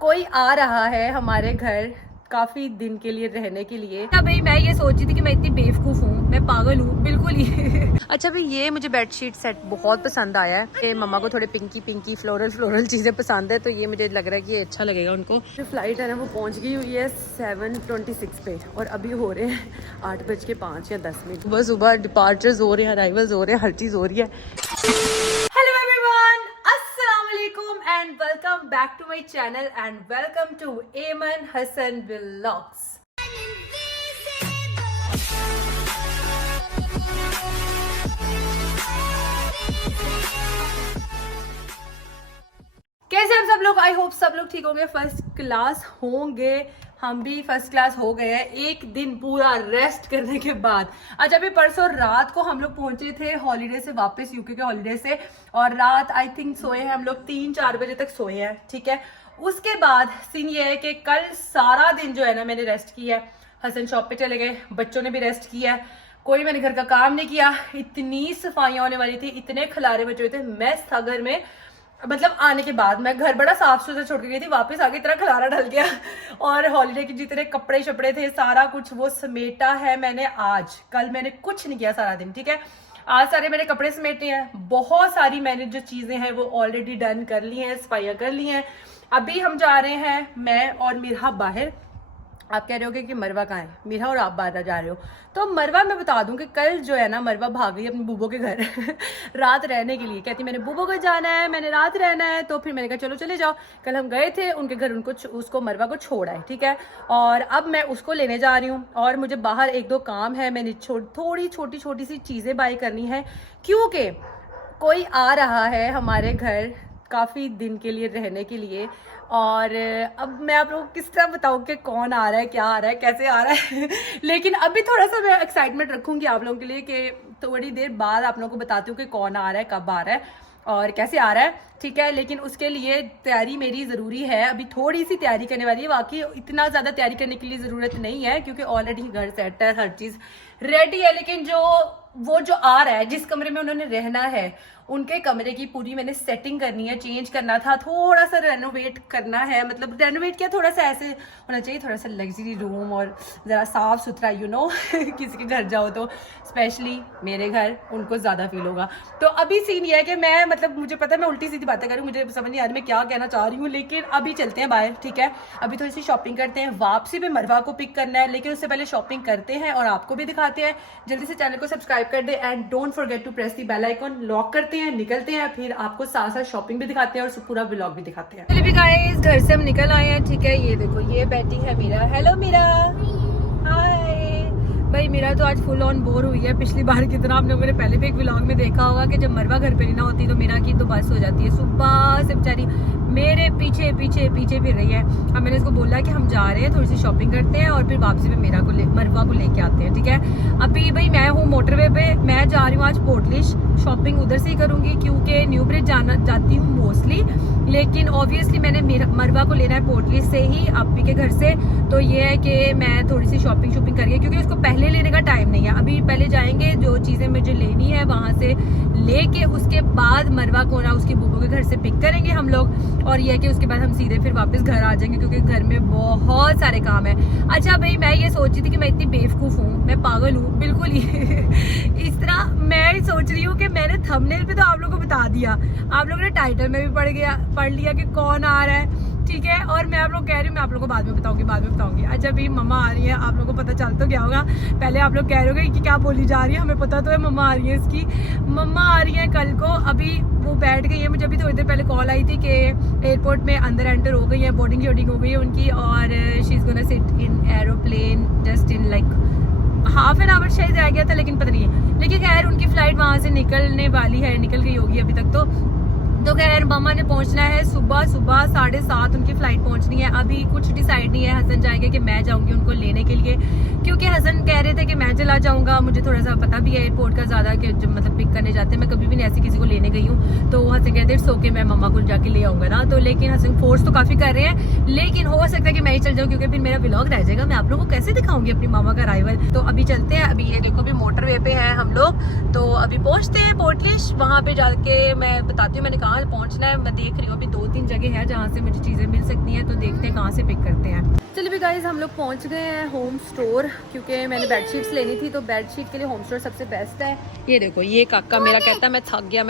कोई आ रहा है हमारे घर काफी दिन के लिए रहने के लिए। अच्छा भाई मैं ये सोच रही थी कि मैं इतनी बेवकूफ हूँ, मैं पागल हूँ बिल्कुल ही। अच्छा भाई ये मुझे बेडशीट सेट बहुत पसंद आया है। मम्मा को थोड़े पिंकी पिंकी फ्लोरल चीजें पसंद है, तो ये मुझे लग रहा है कि ये अच्छा लगेगा उनको। जो फ्लाइट है ना वो पहुंच गई हुई है 7:26 पे और अभी हो रहे हैं 8:05 या 10 मिनट। सुबह सुबह डिपार्चर्स हो रहे हैं, अराइवल्स हो रहे हैं, हर चीज हो रही है। Hello everyone, Assalamu alaikum and welcome back to my channel and welcome to Ayman Hassan Vlogs. कैसे हम सब लोग? आई होप सब लोग ठीक होंगे, फर्स्ट क्लास होंगे। हम भी फर्स्ट क्लास हो गए हैं एक दिन पूरा रेस्ट करने के बाद। आज अभी परसों रात को हम लोग पहुंचे थे हॉलीडे से वापस, यूके के हॉलीडे से, और रात आई थिंक सोए हैं हम लोग 3-4 बजे तक सोए हैं, ठीक है। उसके बाद सीन ये है कि कल सारा दिन जो है ना मैंने रेस्ट किया है। हसन शॉप पे चले गए, बच्चों ने भी रेस्ट किया है, कोई मैंने घर का काम नहीं किया। इतनी सफाइयां होने वाली थी, इतने खलारे बचे हुए थे, मैस था घर में। मतलब आने के बाद मैं घर बड़ा साफ सुथरा छोड़ के गई थी, वापस आके इतना खलारा डल गया। और हॉलीडे के जितने कपड़े शपड़े थे सारा कुछ वो समेटा है मैंने आज। कल मैंने कुछ नहीं किया सारा दिन, ठीक है। आज सारे मैंने कपड़े समेटे हैं, बहुत सारी मैंने जो चीजें हैं वो ऑलरेडी डन कर ली हैं, सफाइयां कर ली हैं। अभी हम जा रहे हैं, मैं और मिरहा बाहर। आप कह रहे होगे कि मरवा कहाँ है, मीरा और आप बाहर जा रहे हो। तो मरवा मैं बता दूं कि कल जो है ना मरवा भाग गई अपनी बूबो के घर रात रहने के लिए। कहती मैंने बूबो को जाना है, मैंने रात रहना है। तो फिर मैंने कहा चलो चले जाओ। कल हम गए थे उनके घर, उसको मरवा को छोड़ा है, ठीक है। और अब मैं उसको लेने जा रही हूँ और मुझे बाहर 1-2 काम है, मैंने थोड़ी छोटी सी चीजें बाय करनी है क्योंकि कोई आ रहा है हमारे घर काफ़ी दिन के लिए रहने के लिए। और अब मैं आप लोगों को किस तरह बताऊँ कि कौन आ रहा है, क्या आ रहा है, कैसे आ रहा है लेकिन अभी थोड़ा सा मैं एक्साइटमेंट रखूँगी आप लोगों के लिए कि थोड़ी देर बाद आप लोगों को बताती हूँ कि कौन आ रहा है, कब आ रहा है और कैसे आ रहा है, ठीक है। लेकिन उसके लिए तैयारी मेरी ज़रूरी है, अभी थोड़ी सी तैयारी करने वाली है। बाकी इतना ज़्यादा तैयारी करने के लिए ज़रूरत नहीं है क्योंकि ऑलरेडी घर सेट है, हर चीज़ रेडी है। लेकिन वो जो आ रहा है, जिस कमरे में उन्होंने रहना है, उनके कमरे की पूरी मैंने सेटिंग करनी है, चेंज करना था, थोड़ा सा रेनोवेट करना है। मतलब रेनोवेट क्या, थोड़ा सा ऐसे होना चाहिए, थोड़ा सा लग्जरी रूम और ज़रा साफ सुथरा, यू नो किसी के घर जाओ तो स्पेशली मेरे घर उनको ज़्यादा फील होगा। तो अभी सीन ये है कि मैं मतलब मुझे पता है मैं उल्टी सीधी बातें करूँ, मुझे समझ नहीं आ रही मैं क्या कहना चाह रही हूँ। लेकिन अभी चलते हैं बाहर, ठीक है। अभी थोड़ी सी शॉपिंग करते हैं, वापसी में मरवा को पिक करना है, लेकिन उससे पहले शॉपिंग करते हैं और आपको भी दिखाते हैं। जल्दी से चैनल को सब्सक्राइब कर दे and don't forget to press the bell icon. Lock करते हैं, निकलते हैं, फिर आपको साथ साथ शॉपिंग भी दिखाते हैं और पूरा व्लॉग भी दिखाते हैं। चलिए गाइस, घर से हम निकल आए हैं, ठीक है। ये देखो ये बैठी है मीरा। हेलो मीरा, हाय। भाई मीरा तो आज फुल ऑन बोर हुई है। पिछली बार की तरह आपने मेरे पहले भी एक व्लॉग में देखा होगा कि जब मरवा घर पे नहीं ना होती तो मीरा की तो बस हो जाती है, सुबह से बेचारी मेरे पीछे फिर रही है। अब मैंने इसको बोला कि हम जा रहे हैं, थोड़ी सी शॉपिंग करते हैं और फिर वापसी में मरवा को लेके आते हैं, ठीक है। अभी भाई मैं हूँ मोटरवे पे, मैं जा रही हूँ आज पोर्टलिश। शॉपिंग उधर से ही करूंगी क्योंकि न्यू ब्रिज जाती हूँ मोस्टली, लेकिन ऑब्वियसली मैंने मरवा को लेना है पोर्टलिश से ही, आपी के घर से। तो ये है कि मैं थोड़ी सी शॉपिंग करके, क्योंकि उसको पहले लेने का टाइम नहीं है। अभी पहले जाएंगे, जो चीजें मुझे लेनी है वहां से लेके उसके बाद मरवा को ना उसकी बूबो के घर से पिक करेंगे हम लोग। और ये है कि उसके बाद हम सीधे फिर वापस घर आ जाएंगे क्योंकि घर में बहुत सारे काम है। अच्छा भाई मैं ये सोच रही थी कि मैं इतनी बेवकूफ हूँ, मैं पागल हूँ बिल्कुल ही इस तरह मैं सोच रही हूँ कि मैंने थंबनेल पे तो आप लोगों को बता दिया, आप लोगों ने टाइटल में भी पढ़ लिया कि कौन आ रहा है, ठीक है। और मैं आप लोग कह रही हूँ मैं आप लोगों को बाद में बताऊंगी। अच्छा भाई मम्मा आ रही है, आप लोगों को पता चल तो क्या होगा। पहले आप लोग कह रहे होगे कि क्या बोली जा रही है, हमें पता तो है मम्मा आ रही है इसकी। मम्मा आ रही है कल को, अभी वो बैठ गई है। मुझे अभी थोड़ी देर पहले कॉल आई थी कि एयरपोर्ट में अंदर एंटर हो गई है, बोर्डिंग शॉर्डिंग हो गई है उनकी, और she is gonna sit in aeroplane just in like half an hour शायद रह गया था, लेकिन पता नहीं है। लेकिन खैर उनकी फ्लाइट वहां से निकलने वाली है, निकल गई होगी अभी तक तो खैर मामा ने पहुंचना है सुबह 7:30 उनकी फ्लाइट पहुंचनी है। अभी कुछ डिसाइड नहीं है, हसन जाएगा कि मैं जाऊंगी उनको लेने के लिए, क्योंकि हसन कह रहे थे कि मैं चला जाऊंगा। मुझे थोड़ा सा पता भी है एयरपोर्ट का ज्यादा कि जब मतलब पिक करने जाते हैं, मैं कभी भी नहीं ऐसी किसी को लेने गई हूँ। तो हसन कहते हैं सो के मैं मम्मा को जाके ले आऊंगा ना। तो लेकिन हसन फोर्स तो काफी कर रहे हैं, लेकिन हो सकता है कि मैं ही चल जाऊँ क्योंकि फिर मेरा व्लॉग रह जाएगा, मैं आप लोगों को कैसे दिखाऊंगी अपनी मामा का अराइवल। तो अभी चलते हैं। अभी ये देखो अभी मोटरवे पे है हम लोग, तो अभी पहुंचते हैं पोर्टलिश। वहां पे जाके मैं बताती हूँ मैंने कहाँ पहुँचना है मैं देख रही हूँ। अभी 2-3 जगह है जहाँ से मुझे चीज़ें मिल सकती हैं, तो देखते हैं कहाँ से पिक करते हैं। चलिए भी गाइज हम लोग पहुँच गए हैं होम स्टोर, क्योंकि मैंने बेडशीट्स लेनी थी, तो बेडशीट के लिए होम स्टोर सबसे बेस्ट है। ये देखो, ये काका मेरा कहता है मैं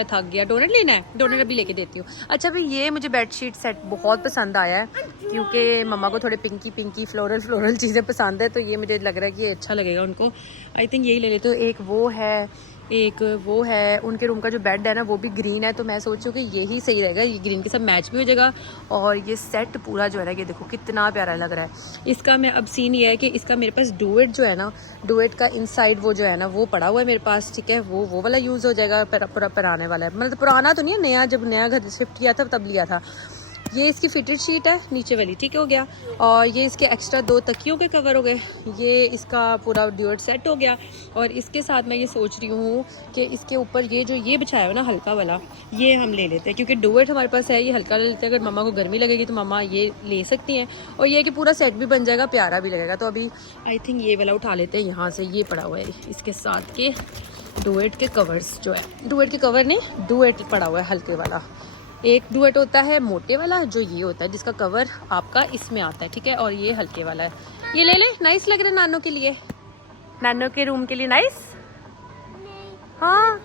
थक गया, डोनट लेना है, डोनट अभी लेके देती हूँ। अच्छा भाई, ये मुझे बेडशीट सेट बहुत पसंद आया है, क्योंकि मम्मा को थोड़े पिंकी फ्लोरल चीज़ें पसंद है, तो ये मुझे लग रहा है कि ये अच्छा लगेगा उनको। आई थिंक यही ले लेते हो। एक वो है, उनके रूम का जो बेड है ना वो भी ग्रीन है, तो मैं सोचूं कि यही सही रहेगा, ये ग्रीन के साथ मैच भी हो जाएगा। और ये सेट पूरा जो है ना, ये देखो कितना प्यारा लग रहा है। इसका मैं अब सीन ये है कि इसका मेरे पास डुएट जो है ना, डुएट का इनसाइड वो जो है ना वो पड़ा हुआ है मेरे पास, ठीक है, वो वाला यूज़ हो जाएगा, पूरा पुराने वाला है, मतलब पुराना तो नहीं है, नया जब नया घर शिफ्ट किया था तब लिया था। ये इसकी फिटेड शीट है नीचे वाली, ठीक हो गया। और ये इसके एक्स्ट्रा 2 तकियों के कवर हो गए। ये इसका पूरा ड्यूट सेट हो गया। और इसके साथ मैं ये सोच रही हूँ कि इसके ऊपर ये जो ये बिछाया है ना हल्का वाला, ये हम ले लेते हैं, क्योंकि डुएट हमारे पास है, ये हल्का ले लेते हैं। अगर मम्मा को गर्मी लगेगी तो मम्मा ये ले सकती हैं, और ये कि पूरा सेट भी बन जाएगा, प्यारा भी लगेगा। तो अभी आई थिंक ये वाला उठा लेते हैं यहाँ से, ये पड़ा हुआ है इसके साथ के डुएट के कवर्स जो है, डुएट के कवर नहीं, डुएट पड़ा हुआ है हल्के वाला। एक डुएट होता है मोटे वाला, जो ये होता है जिसका कवर आपका इसमें आता है, ठीक है, और ये हल्के वाला है। ये ले ले, नाइस लग रहा है नानो के लिए, नानो के रूम के लिए नाइस। हाँ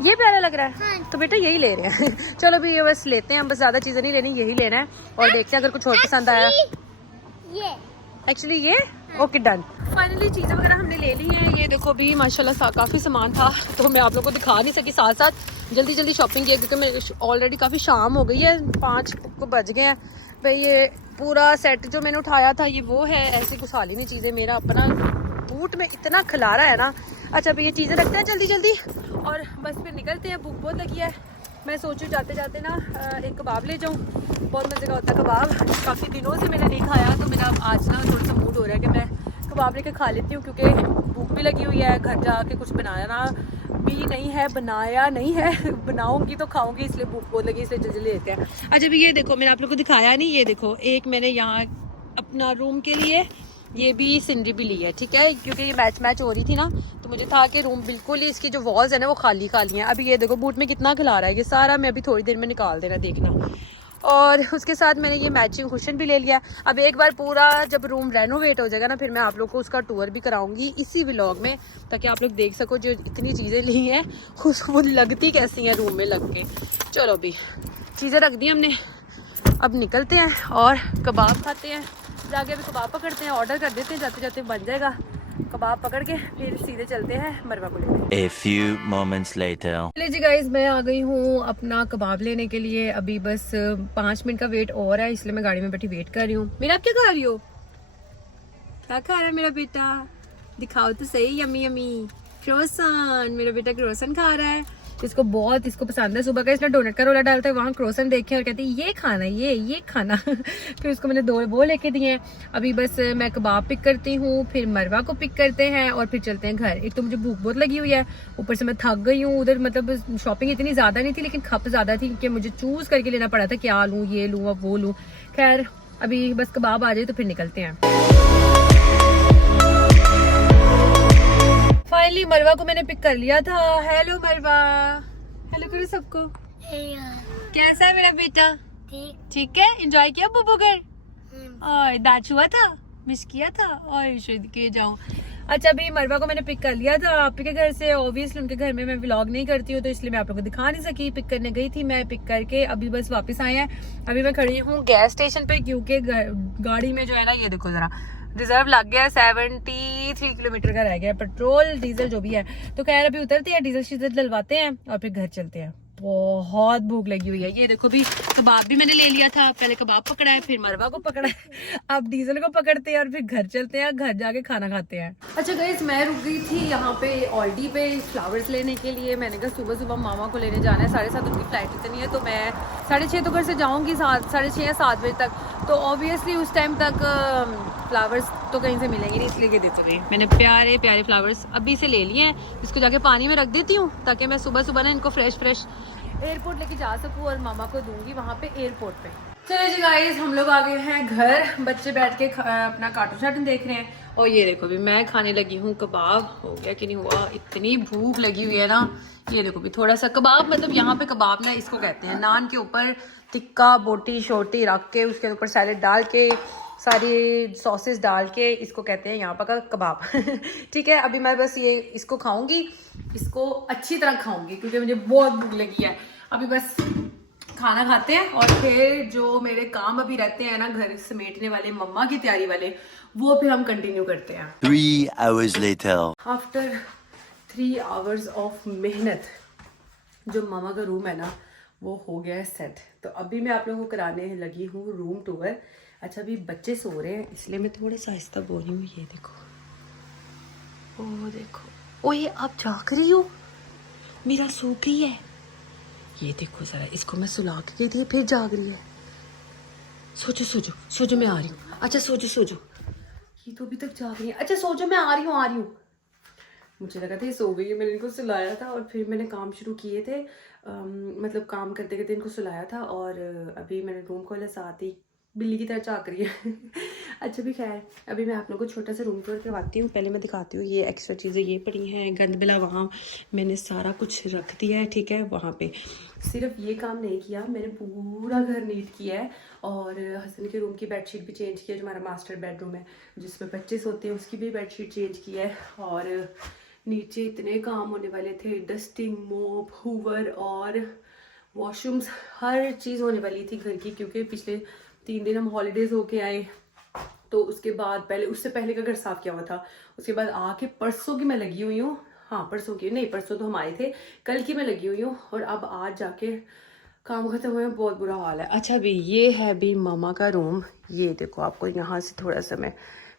ये प्यारा लग रहा है। हाँ। तो बेटा यही ले रहे हैं चलो अभी ये बस लेते हैं, हम बस ज्यादा चीजें नहीं लेनी, यही लेना है, और देखते हैं अगर कुछ और पसंद आया। एक्चुअली ये ओके डन। फाइनली चीज़ें वगैरह हमने ले ली हैं। ये देखो भी माशाल्लाह काफ़ी सामान था, तो मैं आप लोगों को दिखा नहीं सकी, साथ साथ जल्दी शॉपिंग किया, क्योंकि मैं ऑलरेडी काफ़ी शाम हो गई है, 5 को बज गए हैं भाई। ये पूरा सेट जो मैंने उठाया था ये वो है, ऐसी घुसाली नहीं चीज़ें, मेरा अपना बूट में इतना खिलारा है ना। अच्छा भाई ये चीज़ें रखते हैं जल्दी और बस फिर निकलते हैं, भूख बहुत लगी है। मैं सोचूं जाते जाते ना एक कबाब ले जाऊं, बहुत मज़े का होता है कबाब, काफ़ी दिनों से मैंने नहीं खाया, तो मेरा आज ना थोड़ा सा मूड हो रहा है कि मैं कबाब लेके खा लेती हूँ, क्योंकि भूख भी लगी हुई है, घर जाके कुछ बनाया नहीं है बनाऊंगी तो खाऊंगी, इसलिए भूख बहुत लगी, इसलिए जल्दी लेते हैं। अच्छा भी ये देखो, मैंने आप लोगों को दिखाया नहीं, ये देखो एक मैंने यहाँ अपना रूम के लिए ये भी सिनरी भी ली है, ठीक है, क्योंकि ये मैच हो रही थी ना, तो मुझे था कि रूम बिल्कुल ही इसकी जो वॉल्स है ना वो खाली हैं। अभी ये देखो बूट में कितना खिला रहा है, ये सारा मैं अभी थोड़ी देर में निकाल देना, देखना। और उसके साथ मैंने ये मैचिंग कुशन भी ले लिया। अब एक बार पूरा जब रूम रेनोवेट हो जाएगा ना, फिर मैं आप लोग को उसका टूर भी कराऊंगी इसी व्लॉग में, ताकि आप लोग देख सको जो इतनी चीज़ें ली हैं वो लगती कैसी हैं रूम में लग के। चलो अभी चीज़ें रख दी हमने, अब निकलते हैं और कबाब खाते हैं, जाके अभी कबाब पकड़ते हैं, ऑर्डर कर देते हैं, जाते जाते बन जाएगा। कबाब पकड़ के फिर सीधे चलते हैं मरवा को लेने। A few moments later. जी गाइस, मैं आ गई हूँ अपना कबाब लेने के लिए। अभी बस 5 मिनट का वेट और है, इसलिए मैं गाड़ी में बैठी वेट कर रही हूँ। मेरा आप क्या खा रही हो? क्या खा रहा है मेरा बेटा? दिखाओ तो सही। यम्मी यम्मी क्रोसन, मेरा बेटा क्रोसन खा रहा है, इसको पसंद है। सुबह का इसने डोनट का रोला डालता है, वहाँ क्रोसन देखे और कहती है ये खाना ये खाना फिर उसको मैंने 2 वो लेके दिए हैं। अभी बस मैं कबाब पिक करती हूँ, फिर मरवा को पिक करते हैं और फिर चलते हैं घर। एक तो मुझे भूख बहुत लगी हुई है, ऊपर से मैं थक गई हूँ। उधर मतलब शॉपिंग इतनी ज़्यादा नहीं थी, लेकिन खप ज़्यादा थी, क्योंकि मुझे चूज़ करके लेना पड़ा था, क्या लूँ, ये लूँ अब वो लूँ। खैर अभी बस कबाब आ जाए तो फिर निकलते हैं। फाइनली मरवा को मैंने पिक कर लिया था। हेलो मरवा, हेलो करो सबको। कैसा है मेरा बेटा? ठीक है। एंजॉय किया बुबू घर? और दाच हुआ था, मिस किया था और के जाऊं। अच्छा अभी मरवा को मैंने पिक कर लिया था आप के घर से। ऑब्वियसली उनके घर में मैं व्लॉग नहीं करती हूँ, तो इसलिए मैं आप लोगों को दिखा नहीं सकी। पिक करने गई थी मैं, पिक करके अभी बस वापस आए हैं। अभी मैं खड़ी हूँ गैस स्टेशन पे, क्योंकि गाड़ी में जो है ना, ये देखो जरा रिजर्व लग गया, 73 किलोमीटर का रह गया, पेट्रोल डीजल जो भी है। तो खैर अभी उतरते हैं, डीजल शीजल डलवाते हैं और फिर घर चलते हैं। बहुत भूख लगी हुई है। ये देखो भी कबाब भी मैंने ले लिया था, पहले कबाब पकड़ा है, फिर मरवा को पकड़ा है, अब डीजल को पकड़ते हैं और फिर घर चलते हैं, घर जाके खाना खाते हैं। अच्छा गाइस, मैं रुक गई थी यहाँ पे ऑल्डी पे फ्लावर्स लेने के लिए। मैंने कहा सुबह सुबह मामा को लेने जाना है, 7:30 उनकी फ्लाइट इतनी है, तो मैं 6:30 तो घर से जाऊँगी, 6:30 या 7 बजे तक। तो ऑब्वियसली उस टाइम तक फ्लावर्स तो कहीं से मिलेंगे नहीं, इसलिए ये देखो भाई मैंने प्यारे प्यारे फ्लावर्स अभी से ले लिए हैं। इसको जाके पानी में रख देती हूँ, ताकि मैं सुबह सुबह ना इनको फ्रेश एयरपोर्ट लेके जा सकूँ और मामा को दूंगी वहाँ पे एयरपोर्ट पे। चलिए जी गाइस, हम लोग आ गए हैं घर। बच्चे बैठ के अपना कार्टून शार्टून देख रहे हैं और ये देखो भी मैं खाने लगी हूँ कबाब। हो गया कि नहीं हुआ, इतनी भूख लगी हुई है ना। ये देखो भी थोड़ा सा कबाब, मतलब यहाँ पे कबाब ना इसको कहते हैं, नान के ऊपर टिक्का बोटी शोटी रख के उसके ऊपर सैलेड डाल के सारी सॉसेस डाल के इसको कहते हैं यहाँ पर का कबाब। ठीक है, अभी मैं बस ये इसको खाऊंगी, इसको अच्छी तरह खाऊंगी क्योंकि मुझे बहुत भूख लगी है। अभी बस खाना खाते हैं और फिर जो मेरे काम अभी रहते हैं ना घर समेटने वाले, मम्मा की तैयारी वाले, वो फिर हम कंटिन्यू करते हैं। 3 hours later. After 3 hours of मेहनत जो मामा का रूम है ना वो हो गया है सेट। तो अभी मैं आप लोगों को कराने लगी हूँ रूम टूर। अच्छा, अभी बच्चे सो रहे हैं इसलिए मैं थोड़ा सा आहिस्ता बोल रही हूँ। ये देखो, ओ देखो, ओ ये आप जाग रही हो, मेरा सो गई है। ये देखो जरा, इसको मैं सुला के गई थी फिर जाग रही है। सोचो सोचो सोचो, मैं आ रही हूँ। अच्छा सोचो सोचो, ये तो अभी तक जाग रही है। अच्छा सोचो, मैं आ रही हूँ आ रही हूँ। मुझे लगा था ये सो गई है, मैंने इनको सुलाया था और फिर मैंने काम शुरू किए थे। मतलब काम करते करते इनको सुलाया था और अभी मैंने रूम खोला, साथ ही बिल्ली की तरह झाँक रही है। अच्छा भी खैर, अभी मैं आप लोगों को छोटा सा रूम टूर करवाती हूँ। पहले मैं दिखाती हूँ ये एक्स्ट्रा चीज़ें ये पड़ी हैं, गंदबिला वहाँ मैंने सारा कुछ रख दिया है। ठीक है, वहाँ पे सिर्फ ये काम नहीं किया, मैंने पूरा घर नीट किया है और हसन के रूम की बेडशीट भी चेंज की है। जो हमारा मास्टर बेडरूम है जिसमें बच्चे सोते हैं उसकी भी बेडशीट चेंज की है। और नीचे इतने काम होने वाले थे, डस्टिंग, मोप, हूवर और वॉशरूम्स, हर चीज़ होने वाली थी घर की, क्योंकि पिछले 3 दिन हम हॉलीडेज होके आए। तो उसके बाद पहले, उससे पहले का घर साफ किया हुआ था, उसके बाद आके परसों की मैं लगी हुई हूँ। हाँ परसों की नहीं, परसों तो हम आए थे, कल की मैं लगी हुई हूँ और अब आज जाके काम खत्म हुए। बहुत बुरा हाल है। अच्छा भी ये है भी मामा का रूम। ये देखो, आपको यहाँ से थोड़ा सा मैं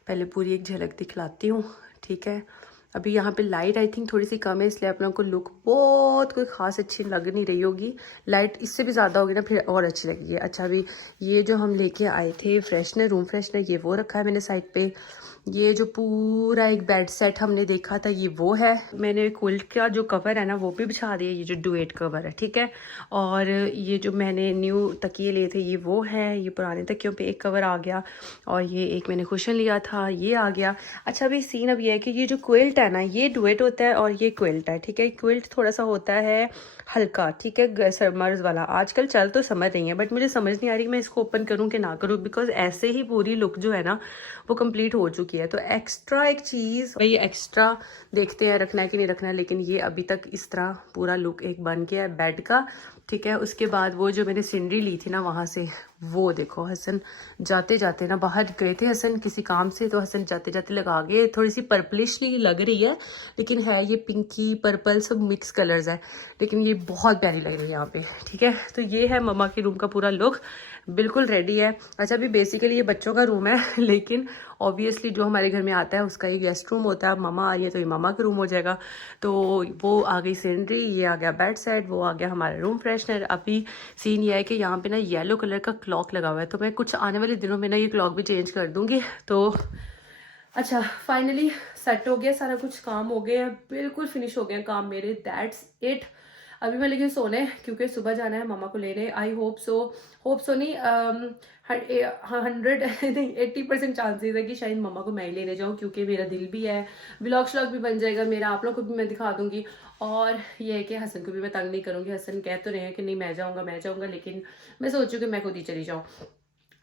पहले पूरी एक झलक दिखलाती हूँ। ठीक है, अभी यहाँ पे लाइट आई थिंक थोड़ी सी कम है, इसलिए आप लोगों को लुक बहुत कोई ख़ास अच्छी लग नहीं रही होगी। लाइट इससे भी ज़्यादा होगी ना फिर और अच्छी लगेगी। अच्छा अभी ये जो हम लेके आए थे फ्रेशनर, रूम फ्रेशनर, ये वो रखा है मैंने साइड पे। ये जो पूरा एक बेड सेट हमने देखा था ये वो है। मैंने क्विल्ट का जो कवर है ना वो भी बिछा दिया, ये जो डुएट कवर है। ठीक है, और ये जो मैंने न्यू तकिए लिए थे ये वो है। ये पुराने तकियों पे एक कवर आ गया और ये एक मैंने कुशन लिया था ये आ गया। अच्छा अभी सीन अब ये है कि ये जो क्विल्ट है ना ये डुएट होता है और ये क्विल्ट है। ठीक है, क्विल्ट थोड़ा सा होता है हल्का। ठीक है, समर्स वाला आजकल चल तो समझ रही है, बट मुझे समझ नहीं आ रही मैं इसको ओपन करूँ कि ना करूँ, बिकॉज ऐसे ही पूरी लुक जो है ना वो कंप्लीट हो चुकी है। तो एक्स्ट्रा एक चीज़, भाई एक्स्ट्रा देखते हैं रखना है कि नहीं रखना है, लेकिन ये अभी तक इस तरह पूरा लुक एक बन गया है बेड का। ठीक है, उसके बाद वो जो मैंने सीनरी ली थी ना वहाँ से, वो देखो हसन जाते जाते ना, बाहर गए थे हसन किसी काम से, तो हसन जाते जाते लगा गए। थोड़ी सी पर्पलिशली लग रही है लेकिन है ये पिंकी पर्पल सब मिक्स कलर्स है, लेकिन ये बहुत प्यारी लग रही है यहाँ पे। ठीक है, तो ये है मम्मा के रूम का पूरा लुक, बिल्कुल रेडी है। अच्छा अभी बेसिकली ये बच्चों का रूम है, लेकिन ऑब्वियसली जो हमारे घर में आता है उसका एक गेस्ट रूम होता है। मामा आ रही है तो ये मामा का रूम हो जाएगा। तो वो आ गई सीनरी, ये आ गया बेड सेट, वो आ गया हमारा रूम फ्रेशनर। अभी सीन ये है कि यहाँ पे ना येलो कलर का क्लॉक लगा हुआ है, तो मैं कुछ आने वाले दिनों में ना ये क्लॉक भी चेंज कर दूँगी। तो अच्छा फाइनली सेट हो गया सारा कुछ, काम हो गया, बिल्कुल फिनिश हो गया काम मेरे। That's it. अभी मैं लेकिन सोने, क्योंकि सुबह जाना है मामा को लेने। आई होप सो नहीं 80% चांसेस है कि शायद मामा को मैं ही लेने जाऊँ, क्योंकि मेरा दिल भी है। व्लॉग श्लॉग भी बन जाएगा मेरा, आप लोग को भी मैं दिखा दूंगी। और ये है कि हसन को भी मैं तंग नहीं करूँगी। हसन कह तो रहे हैं कि नहीं मैं जाऊँगा, लेकिन मैं सोचूँ कि मैं खुद ही चली जाऊँ,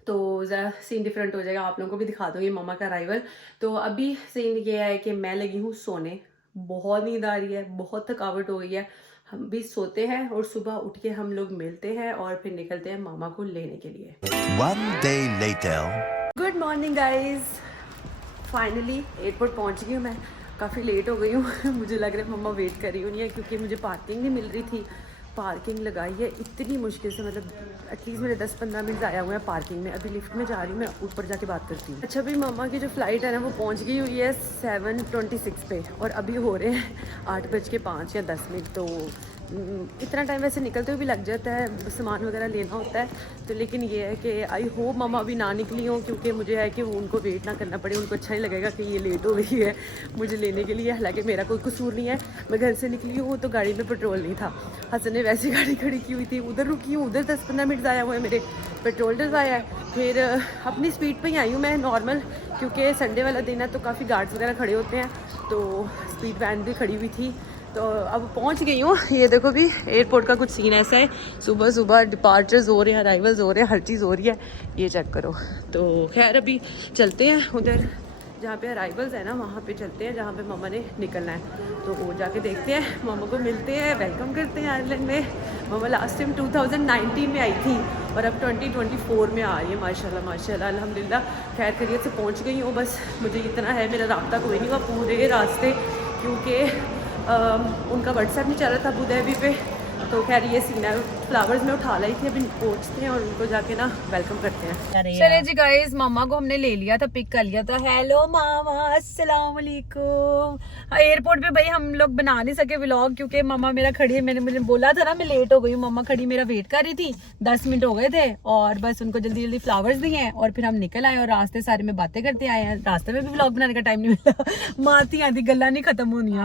तो ज़रा सीन डिफरेंट हो जाएगा। आप लोगों को भी दिखा दूँगी मामा का अराइवल। तो अभी सीन ये है कि मैं लगी हूँ सोने, बहुत नींद आ रही है, बहुत थकावट हो गई है। हम भी सोते हैं और सुबह उठ के हम लोग मिलते हैं और फिर निकलते हैं मामा को लेने के लिए। 1 day later. Good morning guys, finally airport पहुंच गई हूँ मैं। काफ़ी लेट हो गई हूँ। मुझे लग रहा है मम्मा वेट कर रही होनी है, क्योंकि मुझे पार्किंग नहीं मिल रही थी। पार्किंग लगाई है इतनी मुश्किल से, मतलब एटलीस्ट मेरे 10-15 मिनट आया हुए हैं पार्किंग में। अभी लिफ्ट में जा रही हूँ, मैं ऊपर जाके बात करती हूँ। अच्छा, अभी मामा की जो फ्लाइट है ना वो पहुँच गई हुई है 7:26 पे और अभी हो रहे हैं 8:05 या 10 मिनट। तो इतना टाइम वैसे निकलते हुए भी लग जाता है, सामान वगैरह लेना होता है। तो लेकिन ये है कि आई होप मामा अभी ना निकली हों, क्योंकि मुझे है कि उनको वेट ना करना पड़े। उनको अच्छा नहीं लगेगा कि ये लेट हो गई है मुझे लेने के लिए। हालांकि मेरा कोई कसूर नहीं है, मैं घर से निकली हूँ तो गाड़ी में पेट्रोल नहीं था। हसन ने वैसी गाड़ी खड़ी की हुई थी, उधर रुकी हूँ, उधर 10-15 मिनट आया हुआ है मेरे। पेट्रोल डलवाया है। फिर अपनी स्पीड पे ही आई हूँ मैं नॉर्मल, क्योंकि संडे वाला दिन है तो काफ़ी गार्ड्स वगैरह खड़े होते हैं, तो स्पीड वैन भी खड़ी हुई थी। तो अब पहुंच गई हूँ। ये देखो भी एयरपोर्ट का कुछ सीन ऐसा है, सुबह सुबह डिपार्चर्स हो रहे हैं, अराइवल्स हो रहे हैं, हर चीज़ हो रही है, ये चेक करो। तो खैर अभी चलते हैं उधर जहाँ पे अराइवल्स है ना, वहाँ पे चलते हैं जहाँ पे मम्मा ने निकलना है। तो वो जाके देखते हैं, मम्मा को मिलते हैं, वेलकम करते हैं आयरलैंड में। मम्मा लास्ट टाइम 2019 में आई थी और अब 2024 में आ रही है। माशाल्लाह माशाल्लाह अल्हम्दुलिल्लाह खैर खैरियत से पहुँच गई हूँ। बस मुझे इतना है, मेरा राब्ता कोई नहीं हुआ पूरे रास्ते, क्योंकि उनका व्हाट्सएप नहीं चल रहा था अबू धाबी पे। तो खैर ये सीन है, फ्लावर्स में उठा लाई थी, अभी पहुंचते हैं और उनको जाके ना वेलकम करते हैं। चले जी गाइस, मामा को हमने ले लिया था, पिक कर लिया था। हेलो मामा, अस्सलाम वालेकुम। एयरपोर्ट पे भाई हम लोग बना नहीं सके व्लॉग, क्योंकि मामा मेरा खड़ी है, मुझे बोला था ना मैं लेट हो गई हूँ। मामा खड़ी मेरा वेट कर रही थी, 10 मिनट हो गए थे और बस उनको जल्दी जल्दी फ्लावर्स दिए हैं और फिर हम निकल आए और रास्ते सारे में बातें करते आए हैं। रास्ते में भी व्लॉग बनाने का टाइम नहीं मिला, माती आती गल्ला नहीं खत्म होनी।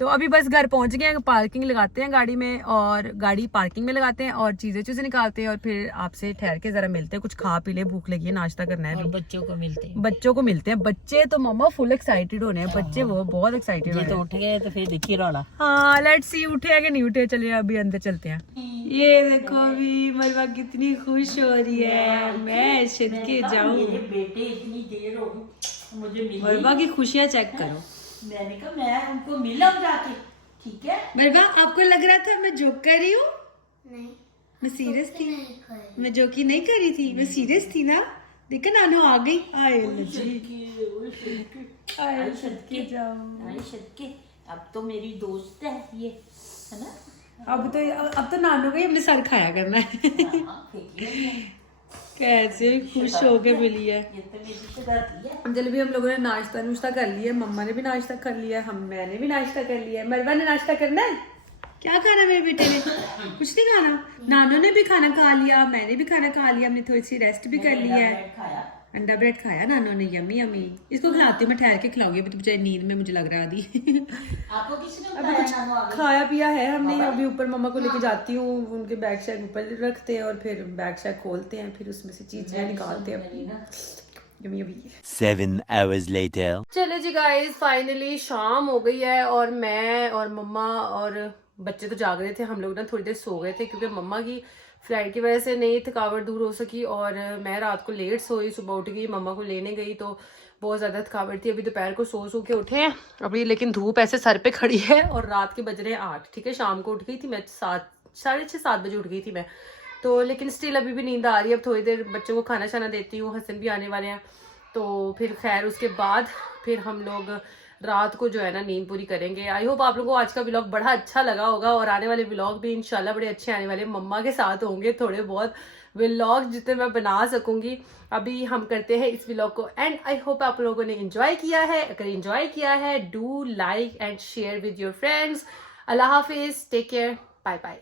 तो अभी बस घर पहुंच गए हैं, पार्किंग लगाते हैं गाड़ी में और गाड़ी पार्किंग में लगाते हैं और चीजें निकालते हैं और फिर आपसे ठहर के जरा मिलते हैं, कुछ खा पी ले, भूख लगी है, नाश्ता करना है। बच्चों को मिलते हैं, बच्चे तो मम्मा फुल एक्साइटेड होने हैं, बच्चे वो बहुत एक्साइटेड तो उठ गए तो फिर देखिए रौला। हाँ लेट्स सी उठे हैं कि नहीं उठे। चलिए अभी अंदर चलते हैं। ये देखो अभी मरवा कितनी खुश हो रही है, मैं सदके जाऊं। बेटे इतनी देर हो गई मुझे मिले, मरवा की खुशियाँ चेक करो। मैंने कहा मैं उनको मिला जाके, ठीक है। मरवा आपको लग रहा था मैं जोक कर रही हूँ? नहीं, मैं सीरियस थी, मैं जोकी नहीं कर रही थी, मैं सीरियस थी ना। देखा नानू आ गई। आए सदके अब तो मेरी दोस्त है ये, है ना। अब तो नानू का ही हमने सर खाया करना है। कैसे खुश हो के मिली है। ये तो मेरी रिश्तेदारी है। चलो भी हम लोगों ने नाश्ता कर लिया, मम्मा ने भी नाश्ता कर लिया, मैंने भी नाश्ता कर लिया। मरवा ने नाश्ता करना है? क्या खाना मेरे बेटे ने? कुछ नहीं खाना। नानू ने भी खाना खा लिया, मैंने भी खाना खा लिया, हमने थोड़ी सी रेस्ट भी कर लिया है। अंडा ब्रेड खाया नानू ने, यम्मी यम्मी। इसको खिलाती हूँ, मैं ठहर के खिलाऊंगी, अभी तो बेचारी नींद में मुझे लग रहा आदि। आपको किसने अभी कुछ खाया पिया है हमने, अभी ऊपर मम्मा को लेके जाती हूँ, उनके बैग शैग ऊपर रखते हैं और फिर बैग शैग खोलते हैं, फिर उसमें से चीजें निकालते हैं। 7 hours later. चले जी गाइस, फाइनली शाम हो गई है और मैं और मम्मा और बच्चे तो जाग रहे थे, हम लोग ना थोड़ी देर सो गए थे क्योंकि मम्मा की फ्लाइट की वजह से नहीं थकावट दूर हो सकी और मैं रात को लेट सोई, सुबह उठ गई, मम्मा को लेने गई तो बहुत ज़्यादा थकावट थी। अभी दोपहर को सो के उठे हैं अभी, लेकिन धूप ऐसे सर पे खड़ी है और रात के बज रहे हैं 8। ठीक है, शाम को उठ गई थी मैं 7 बजे उठ गई थी मैं तो, लेकिन स्टिल अभी भी नींद आ रही है। अब थोड़ी देर बच्चों को खाना शाना देती हूँ, हसन भी आने वाले हैं तो फिर खैर उसके बाद फिर हम लोग रात को जो है ना नींद पूरी करेंगे। आई होप आप लोगों को आज का व्लॉग बड़ा अच्छा लगा होगा और आने वाले व्लॉग भी इंशाल्लाह बड़े अच्छे आने वाले। मम्मा के साथ होंगे थोड़े बहुत व्लॉग जितने मैं बना सकूंगी। अभी हम करते हैं इस व्लॉग को एंड। आई होप आप लोगों ने एंजॉय किया है, अगर एंजॉय किया है do like and share with your friends. अल्लाह हाफिज, टेक केयर, बाय बाय।